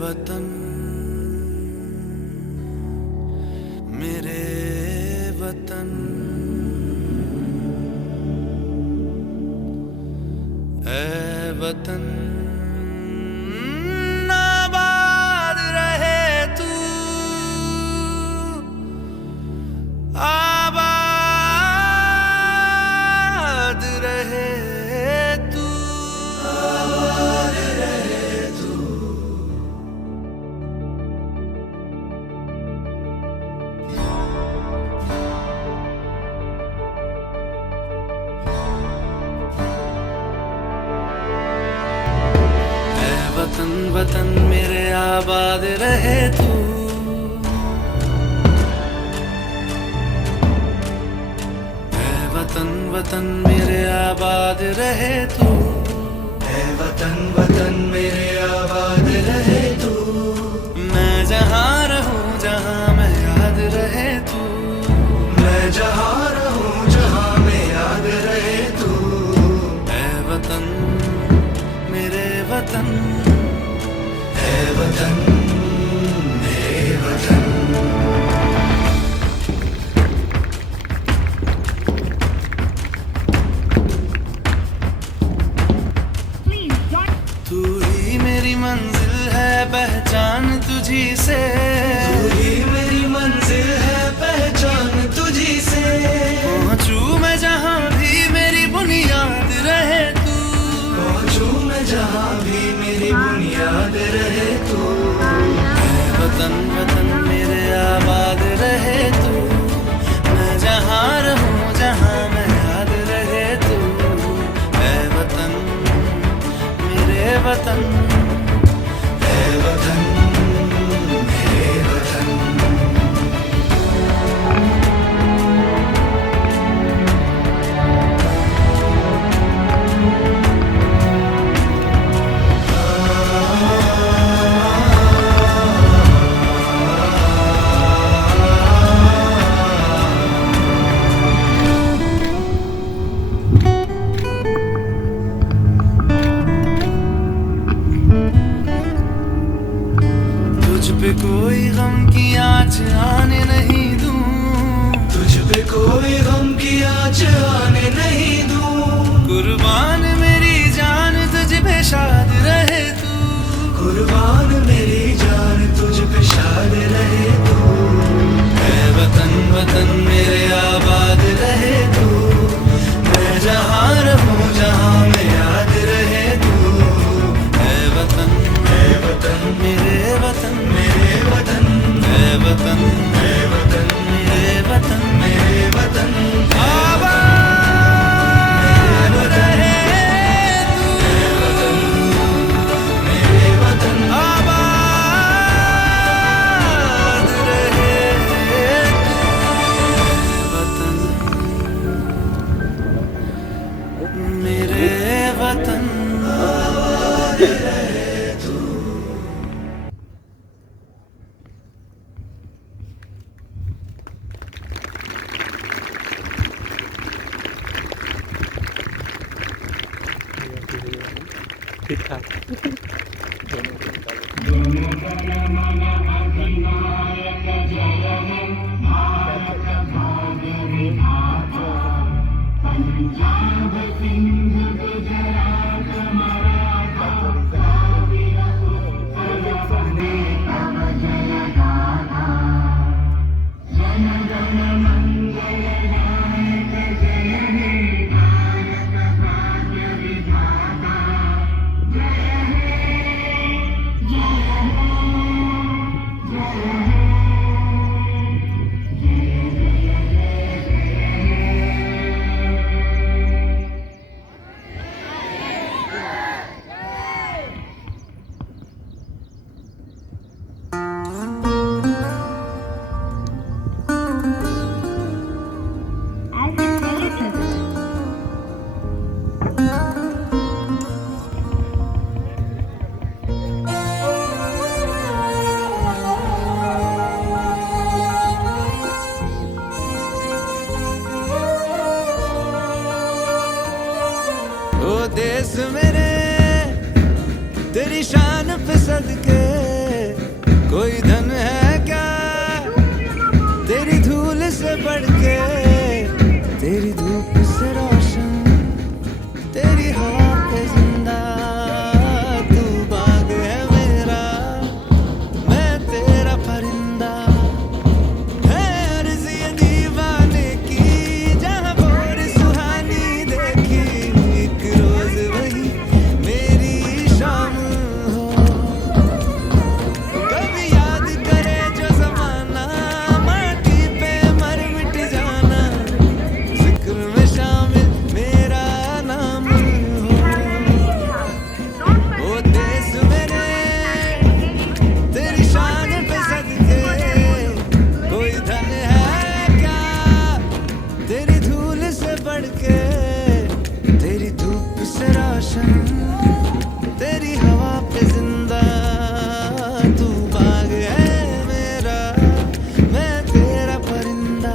वतन मेरे वतन, ऐ वतन आबाद रहे तू, आबाद रहे तू, आबाद रहे तू। वतन वतन मेरे आबाद रहे तू, ऐ वतन वतन मेरे आबाद रहे तू, ऐ वतन वतन मेरे आबाद रहे तू। मैं जहाँ रहूँ जहाँ मैं याद रहे तू, मैं जहाँ रहूँ जहाँ मैं याद रहे तू। ऐ वतन मेरे वतन, ऐ वतन मेरे वतन। तू ही मेरी मंजिल है पहचान तुझी से, तू ही मेरी मंजिल है पहचान तुझी से। पहुँचूं मैं जहाँ भी मेरी बुनियाद रहे तू, पहुँचूं मैं जहाँ भी मेरी बुनियाद रहे तू। वतन वतन मेरे आबाद रहे तू, मैं जहाँ रहूँ जहाँ मैं याद रहे तू। ऐ वतन मेरे वतन, ऐ वतन मेरे वतन। तुझ पे कोई गम की आँच आने नहीं दूं, तुझ पे कोई गम की आँच आने नहीं दूं। कुर्बान मेरी जान तुझ पे शाद रहे तू, कुर्बान मेरी जान तुझ पे शाद रहे तू। ऐ वतन वतन मेरे आबाद रहे तू, मैं जहाँ रहूँ जहाँ मैं याद रहे तू। ऐ वतन मेरे वतन, मेरे वतन, ऐ वतन, ऐ वतन मेरे वतन, मेरे वतन। आबाद रहे तू, ऐ वतन मेरे वतन, आबाद रहे तू। वतन मेरे वतन, आबाद रहे तू। ठीक ठाक। तू बाग है मेरा, मैं तेरा परिंदा।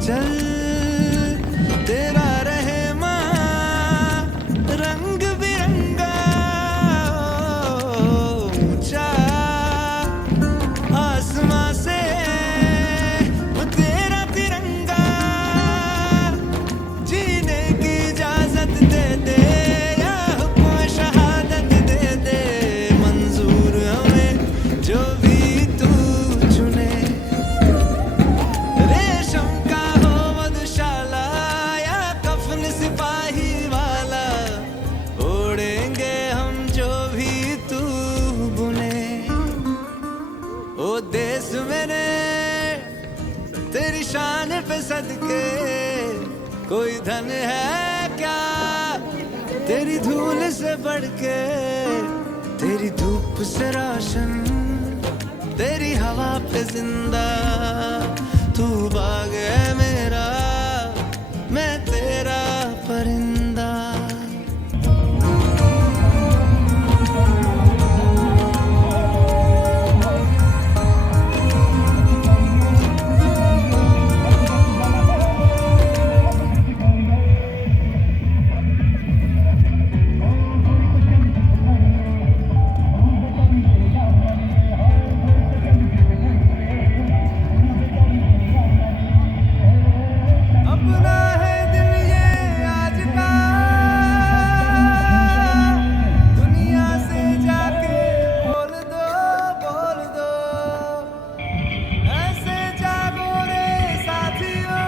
चल तेरा रहमा रंग बिरंगा, ऊंचा आसमां से वो तेरा तिरंगा, जीने की इजाजत दे दे या हुक्म शहादत दे दे, मंजूर हमें जो भी तू चुने। रेशम का हो मधुशाला या कफन सिपाही वाला, ओढ़ेंगे हम जो भी तू बुने। ओ देश मेरे तेरी शान पे सदके, कोई धन है क्या तेरी धूल से बढ़ के, तेरी धूप से रोशन तेरी हवा पे जिंदा, तू बाग है मेरा, मैं तेरा परिंदा। अपना है दिल ये आज का, दुनिया से जाके बोल दो, ऐसे जागो रे साथियों।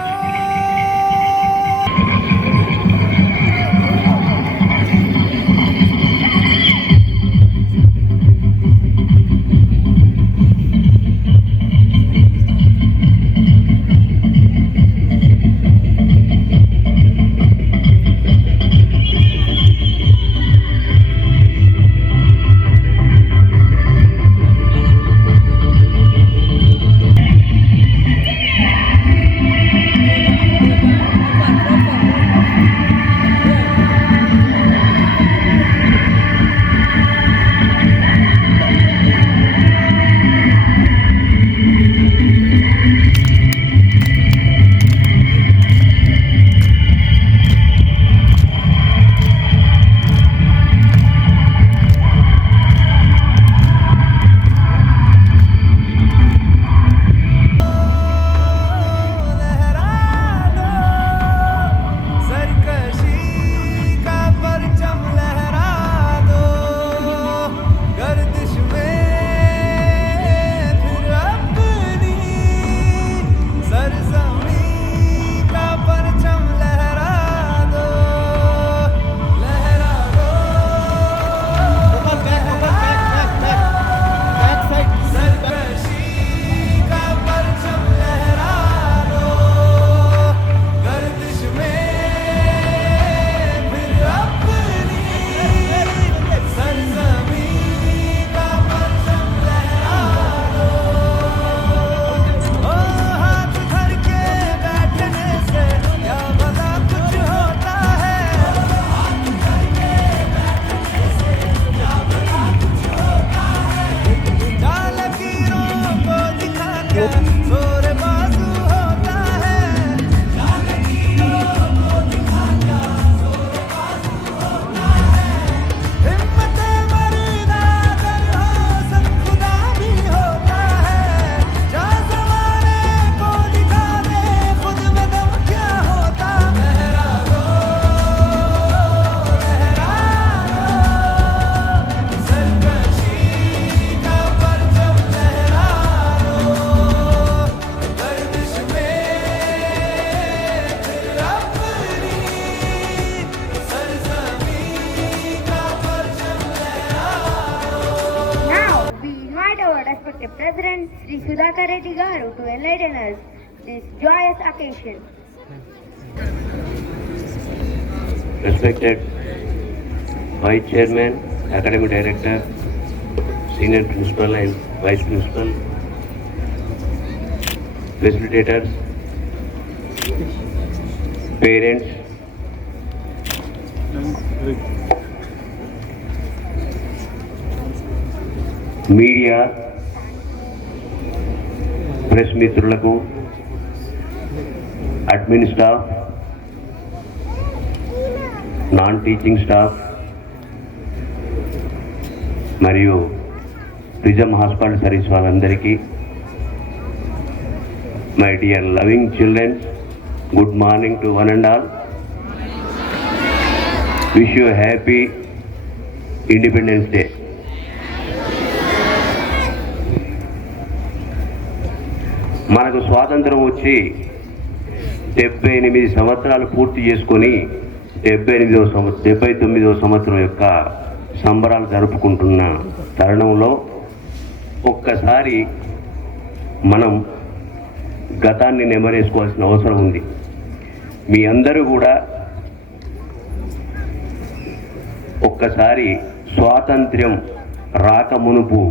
Reddy Garu to enlighten us this joyous occasion. Respected Vice Chairman, Academic Director, Senior Principal and Vice Principal, Facilitators, Parents, Media, Press మిత్రులకు, Admin Staff, non teaching staff మరియు ప్రిజమ్ హాస్పిటల్ సర్వీస్ వాళ్ళందరికీ, my dear loving children, good morning to one and all. Wish you happy independence day. మనకు స్వాతంత్రం వచ్చి 78 సంవత్సరాలు పూర్తి చేసుకొని 79వ సంవత్సరం యొక్క సంబరాలు జరుపుకుంటున్న తరుణంలో ఒక్కసారి మనం గతాన్ని నెమరేసుకోవాల్సిన అవసరం ఉంది. మీ అందరూ కూడా ఒక్కసారి స్వాతంత్ర్యం రాకమునుపు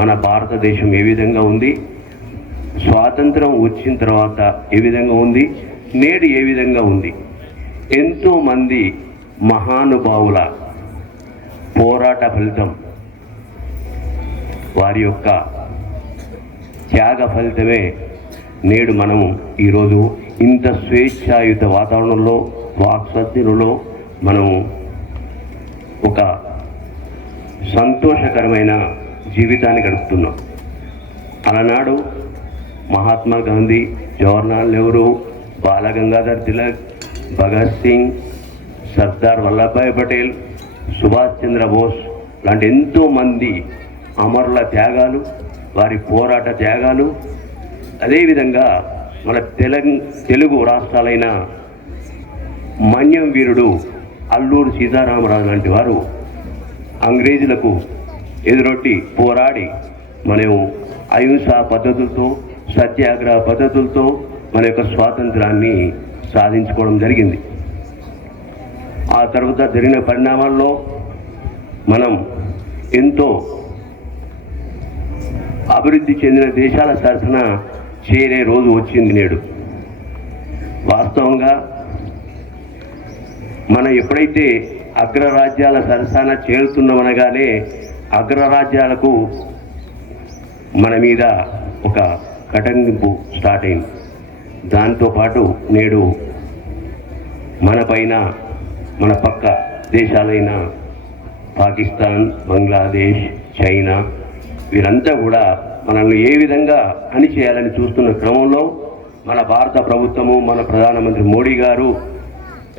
మన భారతదేశం ఏ విధంగా ఉంది, స్వాతంత్రం వచ్చిన తర్వాత ఏ విధంగా ఉంది, నేడు ఏ విధంగా ఉంది, ఎంతోమంది మహానుభావుల పోరాట ఫలితం, వారి యొక్క త్యాగ ఫలితమే నేడు మనం ఈరోజు ఇంత స్వేచ్ఛాయుత వాతావరణంలో, వాక్సద్యంలో మనము ఒక సంతోషకరమైన జీవితాన్ని గడుపుతున్నాం. అలనాడు మహాత్మా గాంధీ, జవహర్లాల్ నెహ్రూ, బాలగంగాధర్ తిలక్, భగత్ సింగ్, సర్దార్ వల్లభాయ్ పటేల్, సుభాష్ చంద్రబోస్ లాంటి ఎంతోమంది అమరుల త్యాగాలు, వారి పోరాట త్యాగాలు, అదేవిధంగా మన తెలుగు రాష్ట్రాలైన మన్యం వీరుడు అల్లూరి సీతారామరాజు లాంటి వారు అంగ్రేజులకు ఎదురొట్టి పోరాడి మనం అహింసా పద్ధతులతో, సత్యాగ్రహ పద్ధతులతో మన యొక్క స్వాతంత్రాన్ని సాధించుకోవడం జరిగింది. ఆ తర్వాత జరిగిన పరిణామాల్లో మనం ఎంతో అభివృద్ధి చెందిన దేశాల సరసన చేరే రోజు వచ్చింది నేడు. వాస్తవంగా మనం ఎప్పుడైతే అగ్రరాజ్యాల సరసన చేరుతున్నామనగానే అగ్రరాజ్యాలకు మన మీద ఒక కటంకింపు స్టార్ట్ అయింది. దాంతోపాటు నేడు మన పైన మన పక్క దేశాలైన పాకిస్తాన్, బంగ్లాదేశ్, చైనా వీరంతా కూడా మనల్ని ఏ విధంగా అణిచేయాలని చూస్తున్న క్రమంలో మన భారత ప్రభుత్వము, మన ప్రధానమంత్రి మోడీ గారు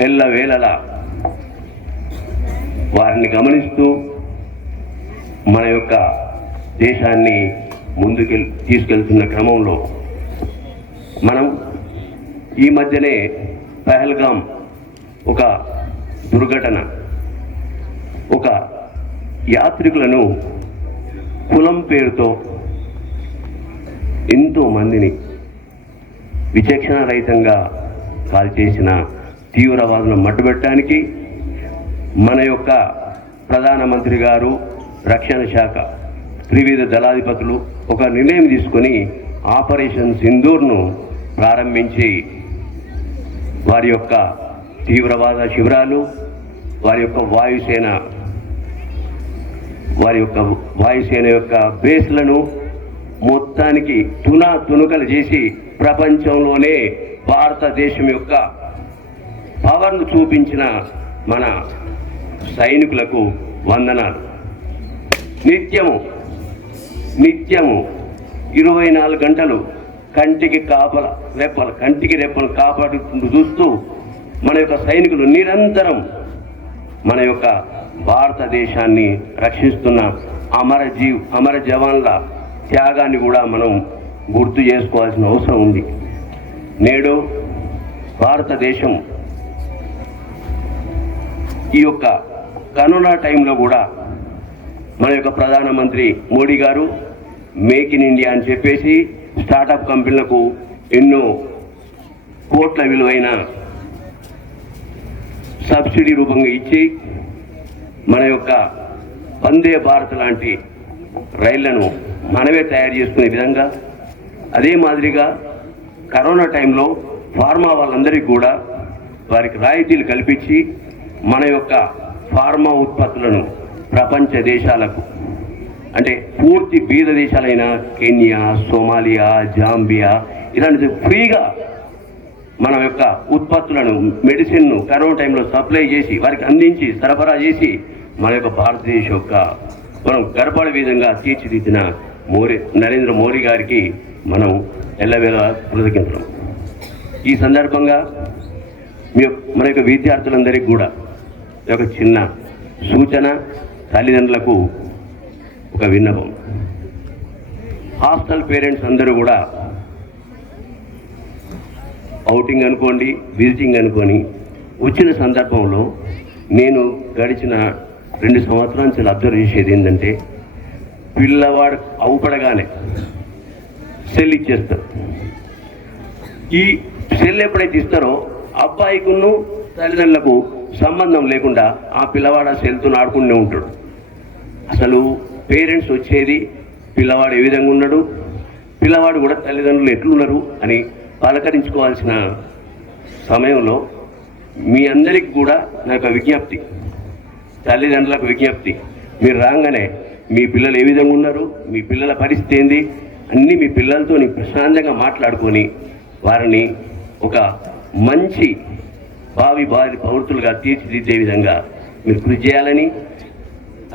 ఎల్లవేళలా వారిని గమనిస్తూ మన యొక్క దేశాన్ని ముందుకు తీసుకెళ్తున్న క్రమంలో మనం ఈ మధ్యనే పహల్గామ్ ఒక దుర్ఘటన, ఒక యాత్రికులను కులం పేరుతో ఎంతో మందిని విచక్షణ రహితంగా కాల్చేసిన తీవ్రవాదులను మట్టుబెట్టడానికి మన యొక్క ప్రధానమంత్రి గారు, రక్షణ శాఖ, త్రివిధ దళాధిపతులు ఒక నిర్ణయం తీసుకొని ఆపరేషన్ సింధూర్ను ప్రారంభించి వారి యొక్క తీవ్రవాద శిబిరాలు, వారి యొక్క వాయుసేన యొక్క బేస్లను మొత్తానికి తునకలు చేసి ప్రపంచంలోనే భారతదేశం యొక్క పవర్ను చూపించిన మన సైనికులకు వందనాలు. నిత్యము 24 గంటలు కంటికి రెప్పలు కాపాడుకుంటూ చూస్తూ మన యొక్క సైనికులు నిరంతరం మన యొక్క భారతదేశాన్ని రక్షిస్తున్న అమర జవాన్ల త్యాగాన్ని కూడా మనం గుర్తు చేసుకోవాల్సిన అవసరం ఉంది. నేడు భారతదేశం ఈ యొక్క కరోనా టైంలో కూడా మన యొక్క ప్రధానమంత్రి మోడీ గారు మేక్ ఇన్ ఇండియా అని చెప్పేసి స్టార్టప్ కంపెనీలకు ఎన్నో కోట్ల విలువైన సబ్సిడీ రూపంగా ఇచ్చి మన యొక్క వందే భారత్ లాంటి రైళ్లను మనమే తయారు చేసుకునే విధంగా, అదే మాదిరిగా కరోనా టైంలో ఫార్మా వాళ్ళందరికీ కూడా వారికి రాయితీలు కల్పించి మన యొక్క ఫార్మా ఉత్పత్తులను ప్రపంచ దేశాలకు, అంటే పూర్తి బీద దేశాలైన కెన్యా, సోమాలియా, జాంబియా ఇలాంటి ఫ్రీగా మన యొక్క ఉత్పత్తులను, మెడిసిన్ను కరోనా టైంలో సప్లై చేసి వారికి అందించి సరఫరా చేసి మన యొక్క భారతదేశం యొక్క మనం గర్భాల విధంగా తీర్చిదిద్దిన నరేంద్ర మోడీ గారికి మనం ఎల్లవేళ కృతజ్ఞతలు. ఈ సందర్భంగా మన యొక్క విద్యార్థులందరికీ కూడా ఒక చిన్న సూచన, తల్లిదండ్రులకు ఒక విన్నపం. హాస్టల్ పేరెంట్స్ అందరూ కూడా అవుటింగ్ అనుకోండి, విజిటింగ్ అనుకొని వచ్చిన సందర్భంలో నేను గడిచిన 2 సంవత్సరాల నుంచి అబ్జర్వ్ చేసేది ఏంటంటే, పిల్లవాడు అవుపడగానే సెల్ ఇచ్చేస్తారు. ఈ సెల్ ఎప్పుడైతే ఇస్తారో అబ్బాయికును తల్లిదండ్రులకు సంబంధం లేకుండా ఆ పిల్లవాడు ఆ సెల్తో ఆడుకుంటూనే ఉంటాడు. అసలు పేరెంట్స్ వచ్చేది పిల్లవాడు ఏ విధంగా ఉన్నాడు, పిల్లవాడు కూడా తల్లిదండ్రులు ఎట్లున్నారు అని పలకరించుకోవాల్సిన సమయంలో మీ అందరికీ కూడా నా యొక్క విజ్ఞప్తి, తల్లిదండ్రులకు విజ్ఞప్తి, మీరు రాగానే మీ పిల్లలు ఏ విధంగా ఉన్నారు, మీ పిల్లల పరిస్థితి ఏంది అన్నీ మీ పిల్లలతో ప్రశాంతంగా మాట్లాడుకొని వారిని ఒక మంచి భావి పౌరుతులుగా తీర్చిదిద్దే విధంగా మీరు కృషి చేయాలని,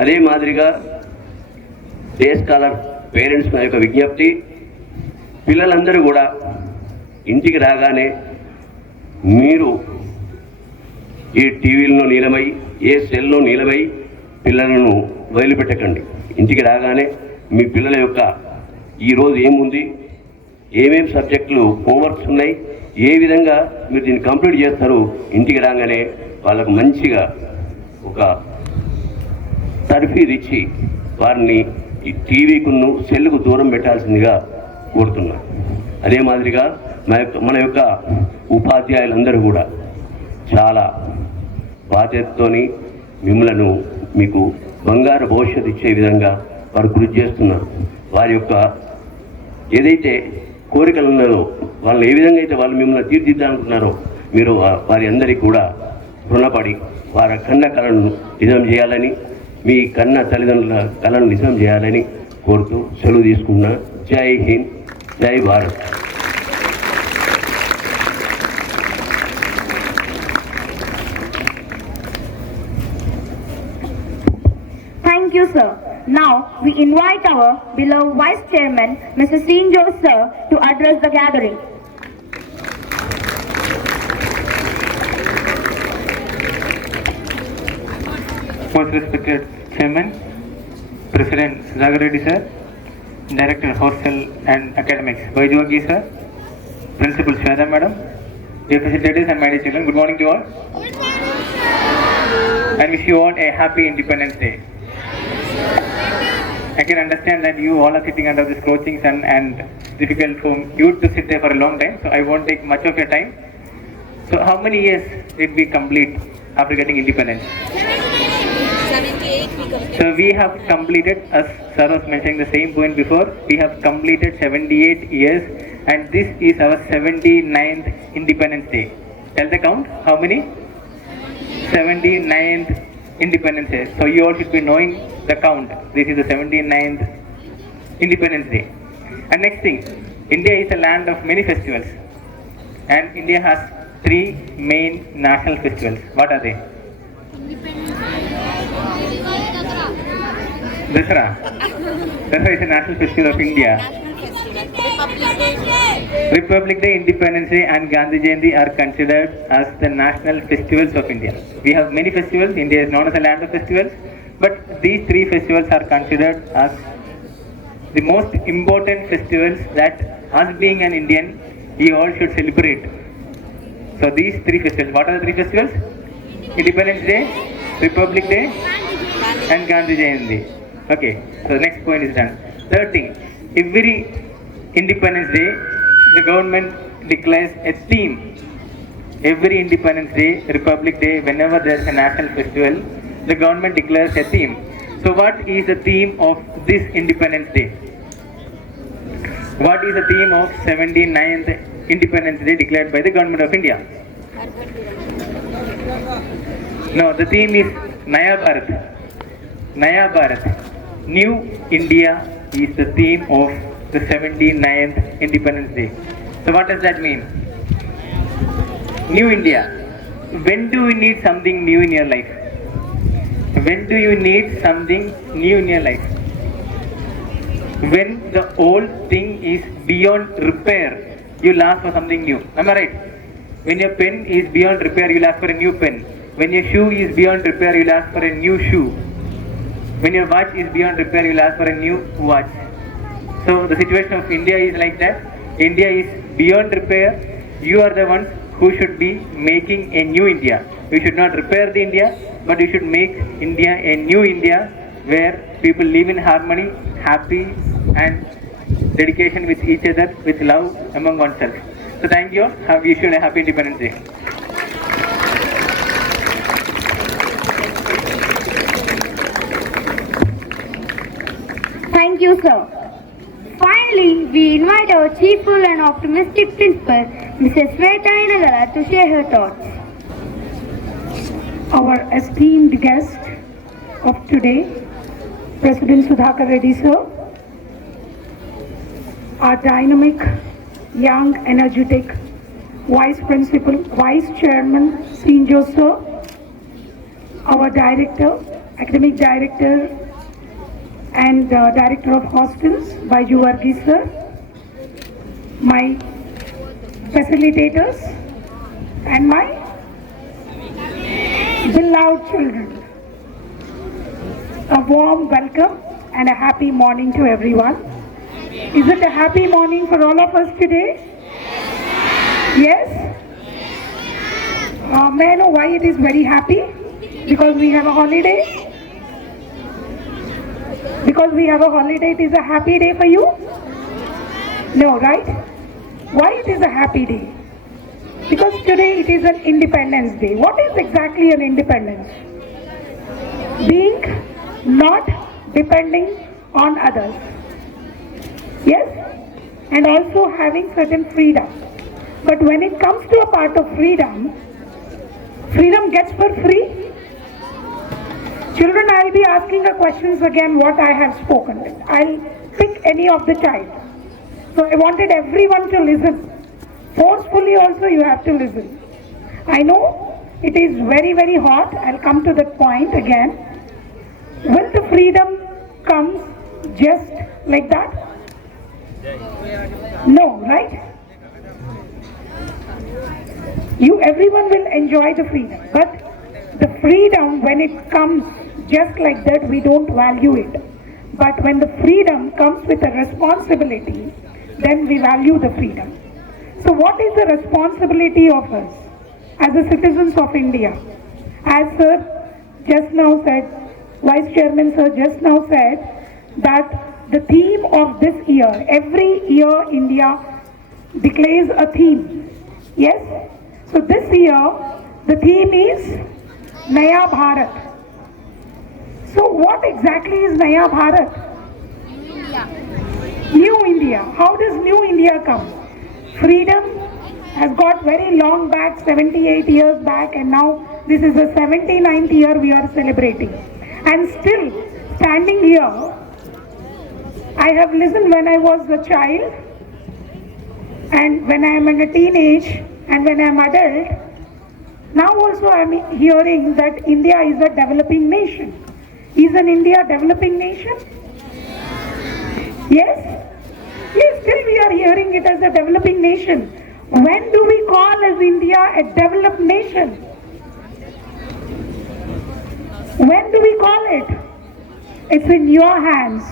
అదే మాదిరిగా డే స్కాలర్ పేరెంట్స్ నా యొక్క విజ్ఞప్తి, పిల్లలందరూ కూడా ఇంటికి రాగానే మీరు ఏ టీవీల్లో నీలమై, ఏ సెల్లో నీలమై పిల్లలను వదిలిపెట్టకండి. ఇంటికి రాగానే మీ పిల్లల యొక్క ఈరోజు ఏముంది, ఏమేమి సబ్జెక్టులు హోంవర్క్స్ ఉన్నాయి, ఏ విధంగా మీరు దీన్ని కంప్లీట్ చేస్తారు, ఇంటికి రాగానే వాళ్ళకు మంచిగా ఒక తర్ఫీదు ఇచ్చి వారిని ఈ టీవీకును సెల్లుకు దూరం పెట్టాల్సిందిగా కోరుతున్నాను. అదే మాదిరిగా మన యొక్క ఉపాధ్యాయులందరూ కూడా చాలా బాధ్యతతోని మిమ్మలను మీకు బంగారు భవిష్యత్తు ఇచ్చే విధంగా వారు కృషి చేస్తున్నారు. వారి యొక్క ఏదైతే కోరికలు ఉన్నారో వాళ్ళని ఏ విధంగా అయితే వాళ్ళు మిమ్మల్ని తీర్చిదిద్దాలనుకున్నారో మీరు వారి అందరికీ కూడా రుణపడి వారి కన్న కళను నిజం చేయాలని, మీ కన్న తల్లిదండ్రుల కళను నిజం చేయాలని కోరుతూ సెలవు తీసుకున్నా. జై హింద్, జై Bharat. Thank you, sir. Now we invite our beloved Vice Chairman, Mr. Sinjo sir, to address the gathering. Most respected Chairman, President Sagar Reddy sir, Director Hostel and Academics Vaidyogi sir, Principal Shweta madam, dear facilitators and my dear children, good morning to you all. Good morning, sir. I wish you all a happy Independence Day. I can understand that you all are sitting under this scorching sun and difficult for you to sit there for a long time, so I won't take much of your time. So how many years did we complete after getting independence? 78 we completed. So we have completed, as sir was mentioning the same point before, we have completed 78 years and this is our 79th Independence Day. Tell the count, how many? 79th Independence Day. So you all should be knowing the count. This is the 79th Independence Day. And next thing, India is a land of many festivals and India has 3 main national festivals. What are they? Dasara. Dasara is a national festival of India. Republic Day, Independence Day and Gandhi Jayanti are considered as the national festivals of India. We have many festivals. India is known as a land of festivals, but these 3 festivals are considered as the most important festivals that, as being an Indian, we all should celebrate. So these 3 festivals, what are the 3 festivals? Independence Day, Republic Day and Gandhi Jayanti. Okay, so the next point is done. Third thing, every Independence Day, the government declares a theme. Every Independence Day, Republic Day, whenever there is a national festival, the government declares a theme. So what is the theme of this Independence Day? What is the theme of 79th Independence Day declared by the government of India? No, the theme is Naya Bharat. Naya Bharat. New India is the theme of the 79th Independence Day. So what does that mean? New India. When do you need something new in your life? When do you need something new in your life? When the old thing is beyond repair, you'll ask for something new. Am I right? When your pen is beyond repair, you'll ask for a new pen. When your shoe is beyond repair, you'll ask for a new shoe. When your watch is beyond repair, you'll ask for a new watch. So the situation of India is like that. India is beyond repair. You are the ones who should be making a new India. We should not repair the India, but we should make India a new India where people live in harmony, happy and dedication with each other, with love among oneself. So thank you all. Wish you a happy Independence Day. Thank you, sir. Finally, we invite our cheerful and optimistic principal, Mrs. Sweta Inagala, to share her thoughts. Our esteemed guest of today, President Sudhakar Reddy sir, our dynamic, young, energetic Vice Principal, Vice Chairman Sinjo sir, our Director, Academic Director and Director of Hostels, Baiju Varghese sir, my facilitators and my beloved children. A warm welcome and a happy morning to everyone. Is it a happy morning for all of us today? Yes? May I know why it is very happy? Because we have a holiday? Because we have a holiday, it is a happy day for you? No, right? Why it is a happy day? Because today it is an Independence Day. What is exactly an independence? Being not depending on others. Yes? And also having certain freedom. But when it comes to a part of freedom, freedom gets for free. Children, I'll be asking the questions again what I have spoken. I'll pick any of the child. So I wanted everyone to listen. Forcefully also you have to listen. I know it is very, very hot. I'll come to that point again. Will the freedom comes just like that? No, right? Everyone will enjoy the freedom. But the freedom, when it comes just like that, we don't value it. But when the freedom comes with a responsibility, then we value the freedom. So what is the responsibility of us as the citizens of India? As sir just now said, Vice Chairman sir just now said that the theme of this year, every year India declares a theme. Yes? So this year the theme is Naya Bharat. So what exactly is Naya Bharat? New India. How does New India come? Freedom has got very long back, 78 years back, and now this is the 79th year we are celebrating. And still standing here, I have listened when I was a child, and when I am in a teenage, and when I am adult. Now also I am hearing that India is a developing nation. Is an India a developing nation? Yes? Yes, still we are hearing it as a developing nation. When do we call as India a developed nation? When do we call it? It's in your hands.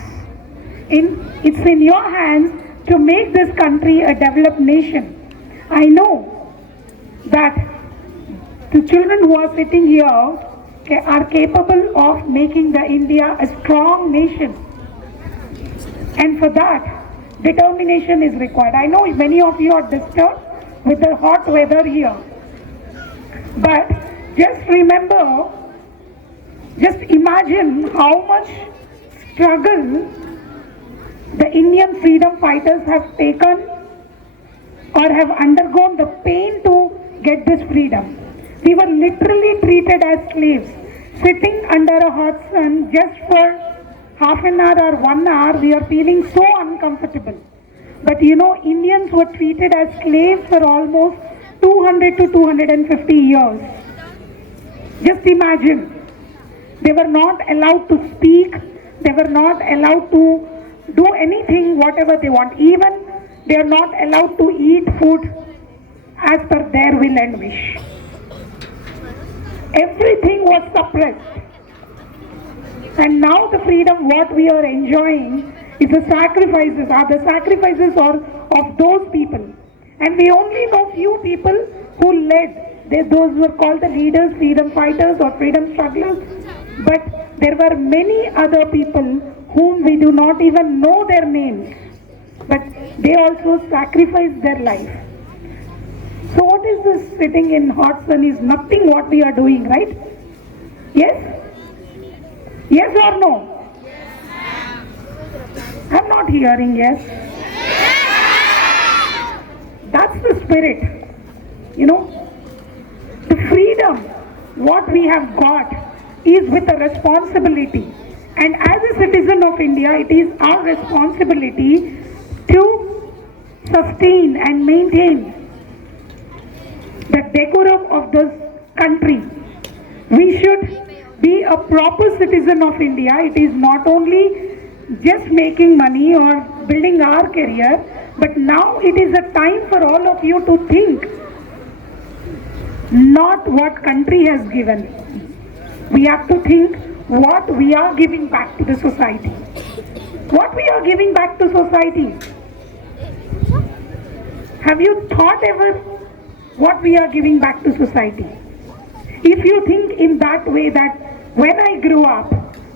It's in your hands to make this country a developed nation. I know that the children who are sitting here are capable of making the India a strong nation. And for that, determination is required. I know many of you are disturbed with the hot weather here. But just remember, just imagine how much struggle the Indian freedom fighters have taken or have undergone the pain to get this freedom. We were literally treated as slaves, sitting under a hot sun just for half an hour or 1 hour. We are feeling so uncomfortable. But you know, Indians were treated as slaves for almost 200 to 250 years. Just imagine. They were not allowed to speak. They were not allowed to do anything, whatever they want. Even they are not allowed to eat food as per their will and wish. Everything was suppressed. And now the freedom what we are enjoying is the sacrifices of those people. And we only know few people who led. Those were called the leaders, freedom fighters or freedom strugglers. But there were many other people whom we do not even know their names. But they also sacrificed their life. So what is this sitting in hot sun is nothing what we are doing, right? Yes? Yes or no? I'm not hearing yes. That's the spirit. You know, the freedom what we have got is with a responsibility. And as a citizen of India, it is our responsibility to sustain and maintain the decorum of this country. We should be a proper citizen of India. It is not only just making money or building our career, but now it is a time for all of you to think not what country has given. We have to think what we are giving back to the society. What we are giving back to society. Have you thought ever what we are giving back to society? If you think in that way that when I grow up,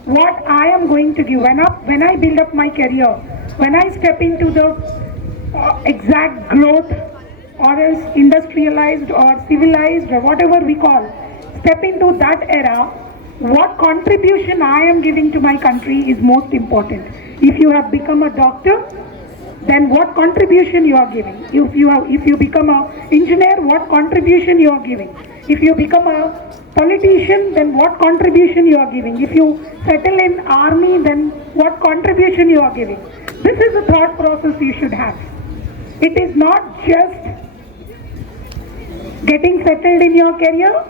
what I am going to give, when I build up my career, when I step into the exact growth or else industrialized or civilized or whatever we call, step into that era, what contribution I am giving to my country is most important. If you have become a doctor, then what contribution you are giving? If you become an engineer, what contribution you are giving? If you become a politician, then what contribution you are giving? If you settle in army, then what contribution you are giving? This is the thought process you should have. It is not just getting settled in your career,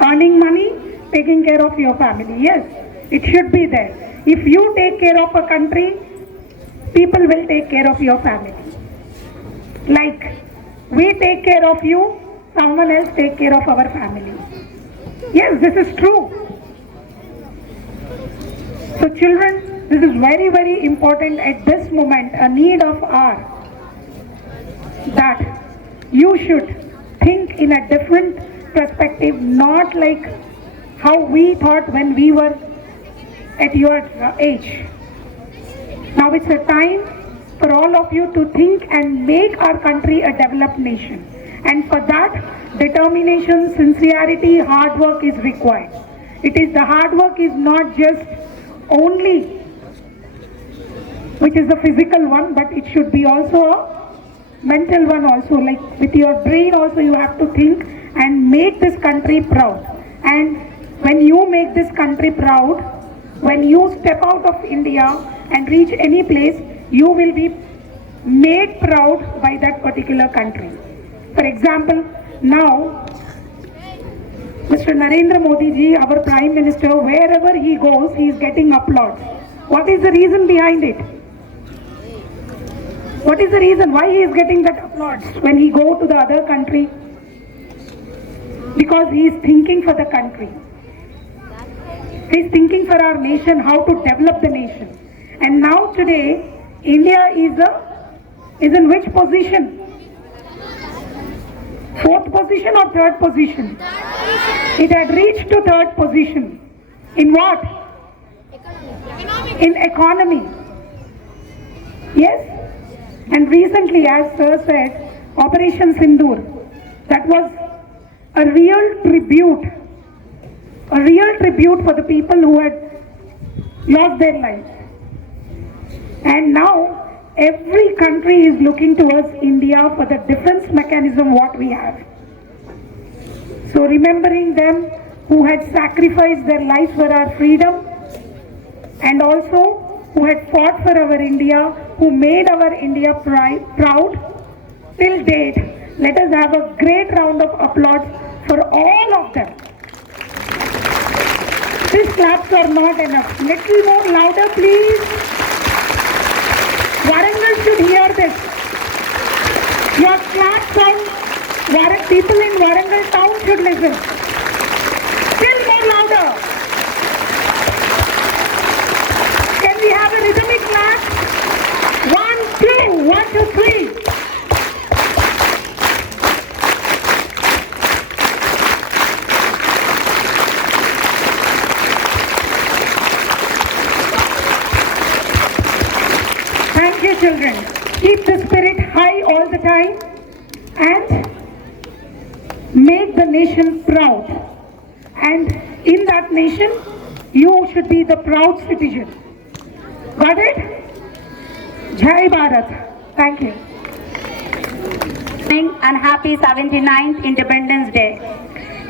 earning money, taking care of your family. Yes, it should be there. If you take care of a country, people will take care of your family. Like we take care of you, someone else take care of our family. Yes, this is true. So children, this is very, very important at this moment, a need of ours, that you should think in a different perspective, not like how we thought when we were at your age. Now it's a time for all of you to think and make our country a developed nation. And for that, determination, sincerity, hard work is required. The hard work is not just only, which is the physical one, but it should be also a mental one also. Like with your brain also you have to think and make this country proud. And when you make this country proud, when you step out of India and reach any place, you will be made proud by that particular country. For example, now Mr. Narendra Modi ji, our Prime Minister, wherever he goes, he is getting applause. What is the reason behind it? What is the reason why he is getting that applause when he goes to the other country? Because he is thinking for the country. He is thinking for our nation, how to develop the nation. And now today, India is in which position? Fourth position or third position? It had reached to third position. In what? In economy. Yes? And recently, as Sir said, Operation Sindoor, that was a real tribute for the people who had lost their lives. And now, every country is looking towards India for the defense mechanism what we have. So remembering them who had sacrificed their lives for our freedom, and also who had fought for our India, who made our India proud till date, let us have a great round of applause for all of them. These claps are not enough. Little more louder, please. Warangal should hear this. Your clap sound, people in Warangal town should listen. Still more louder. Can we have a rhythmic clap? 1, 2, 1, 2, 3. Thank you, children. Keep the spirit high all the time and make the nation proud. And in that nation, you should be the proud citizen. Got it? Jai Bharat. Thank you. And happy 79th Independence Day.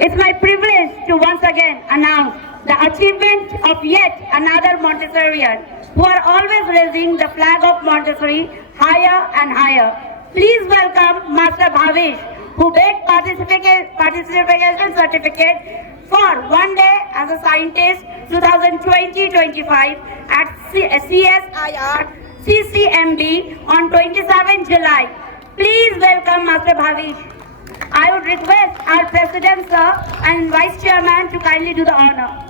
It's my privilege to once again announce the achievement of yet another Montessorian who are always raising the flag of Montessori higher and higher. Please welcome Master Bhavish, who takes participation certificate for one day as a scientist 2020-25 at CSIR CCMB on 27 July. Please welcome Master Bhavish. I would request our President Sir and Vice Chairman to kindly do the honor.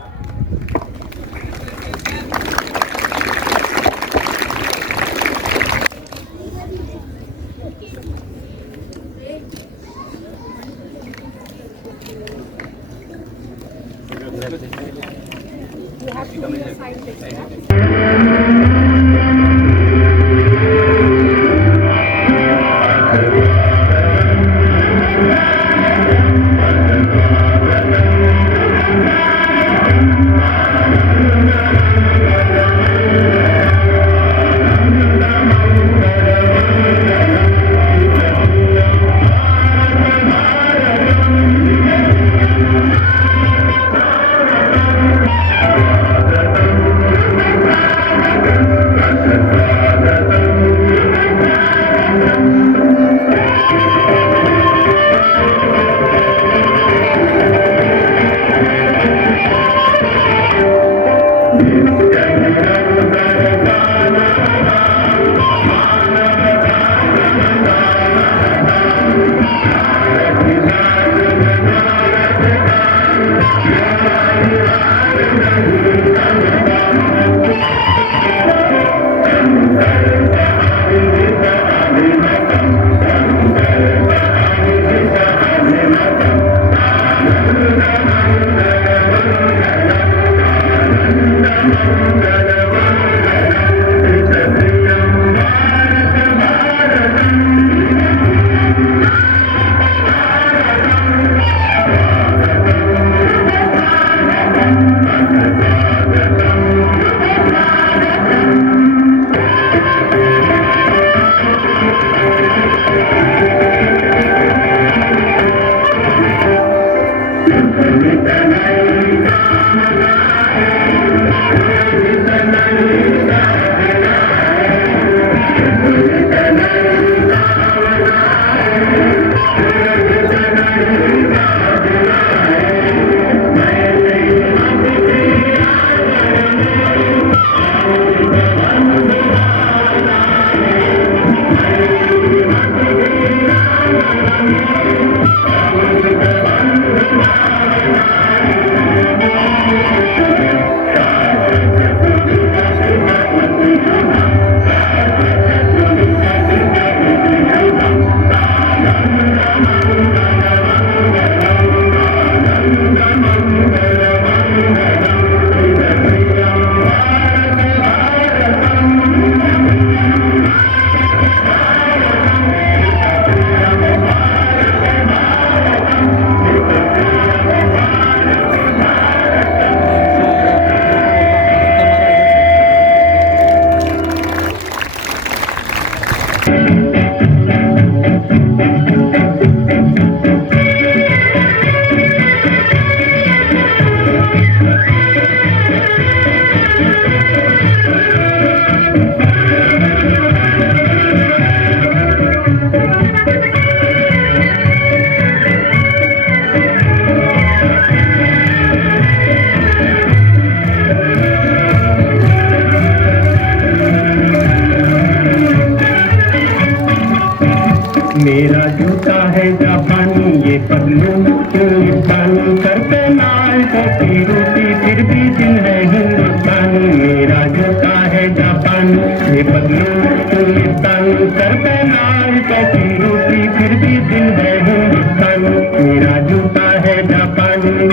मेरा जूता है जापानी, ये पहलू हिंदुस्तानी, करते नाल की रोटी फिर भी दिल है हिंदुस्तानी। मेरा जूता है जापानी, ये पहलू हिंदुस्तानी, करते नाल की रोटी फिर भी दिल है हिंदुस्तानी। मेरा जूता है जापानी।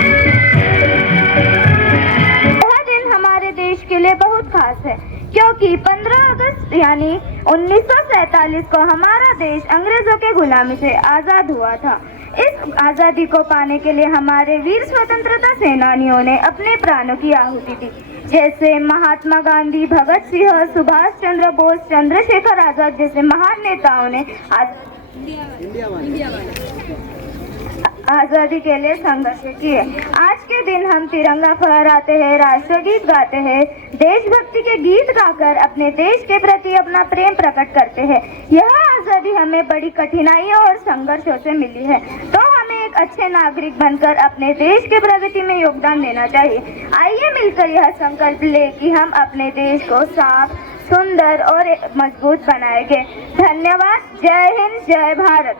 यह दिन हमारे देश के लिए बहुत खास है, क्योंकि 15 अगस्त यानी 1947 को हमारा देश अंग्रेजों के गुलामी से आज़ाद हुआ था। इस आज़ादी को पाने के लिए हमारे वीर स्वतंत्रता सेनानियों ने अपने प्राणों की आहुति दी, जैसे महात्मा गांधी, भगत सिंह, सुभाष चंद्र बोस, चंद्रशेखर आजाद जैसे महान नेताओं ने आज़ादी के लिए संघर्ष किए। आज के दिन हम तिरंगा फहराते हैं, राष्ट्रगीत गाते हैं, देशभक्ति के गीत गाकर अपने देश के प्रति अपना प्रेम प्रकट करते हैं। यह आज़ादी हमें बड़ी कठिनाइयों और संघर्षों से मिली है, तो हमें एक अच्छे नागरिक बनकर अपने देश के प्रगति में योगदान देना चाहिए। आइए मिलकर यह संकल्प ले कि हम अपने देश को साफ, सुंदर और मजबूत बनाएंगे। धन्यवाद। जय हिंद, जय भारत।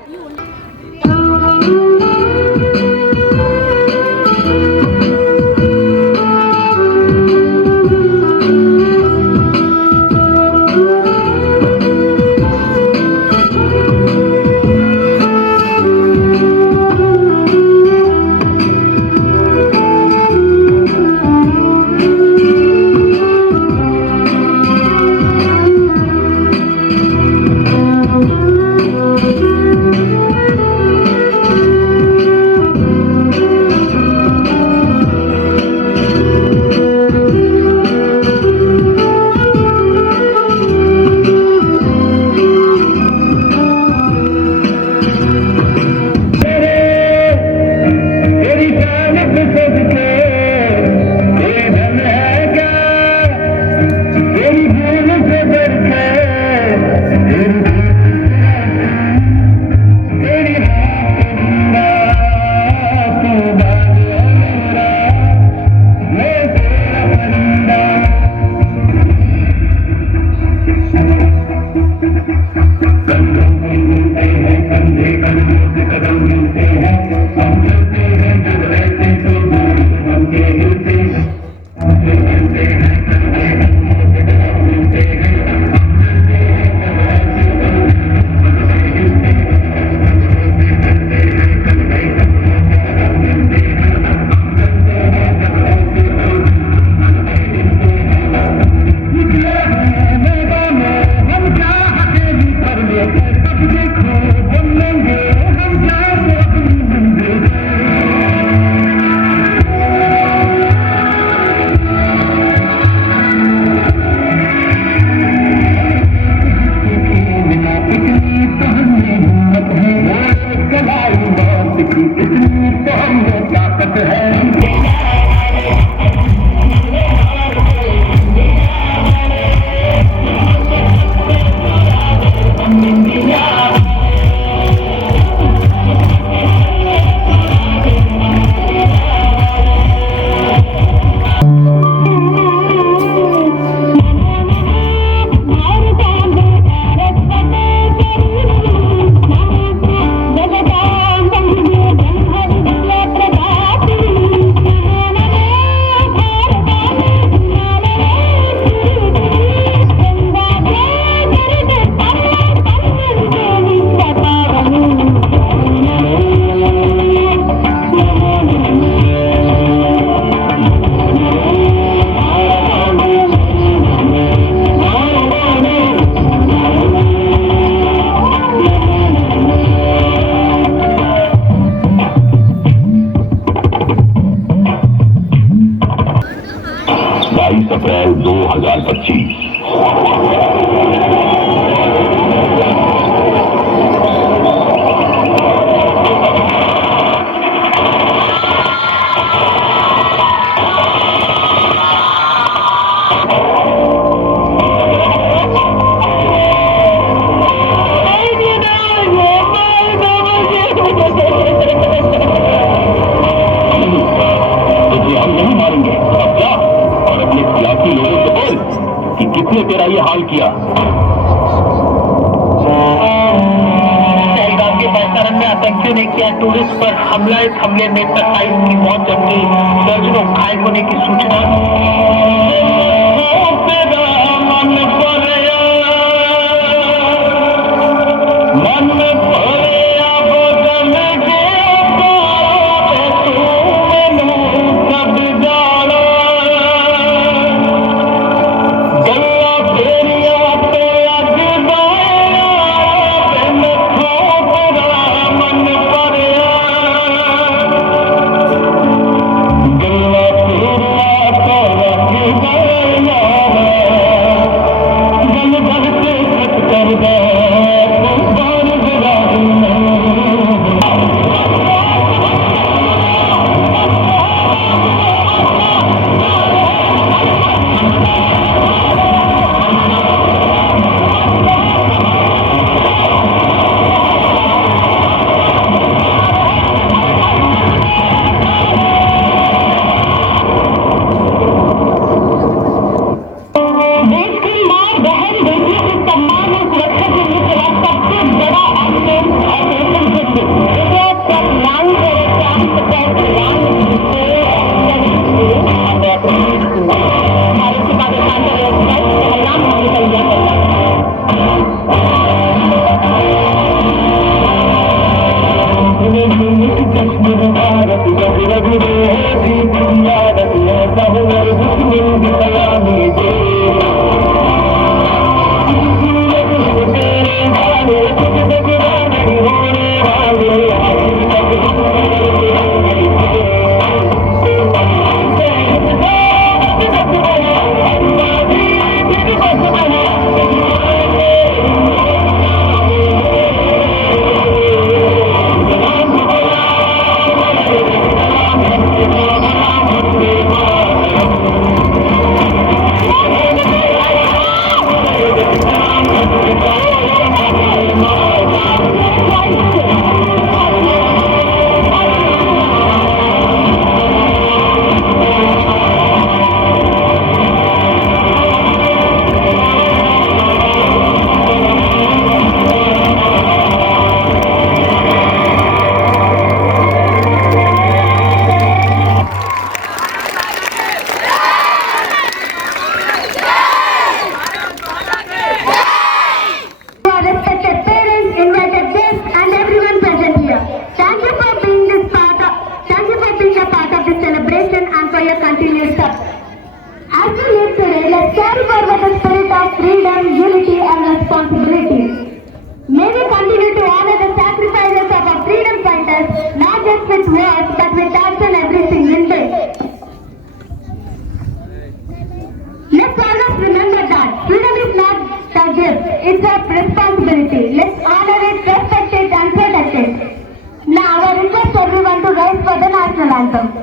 अप्रैल 2025 आतंकियों ने किया टूरिस्ट पर हमला। इस हमले में 27 की मौत जबकि दर्जनों घायल होने की सूचना। It's our responsibility. Let's honor it, respect it, and protect it. Now, I request everyone to rise for the national anthem.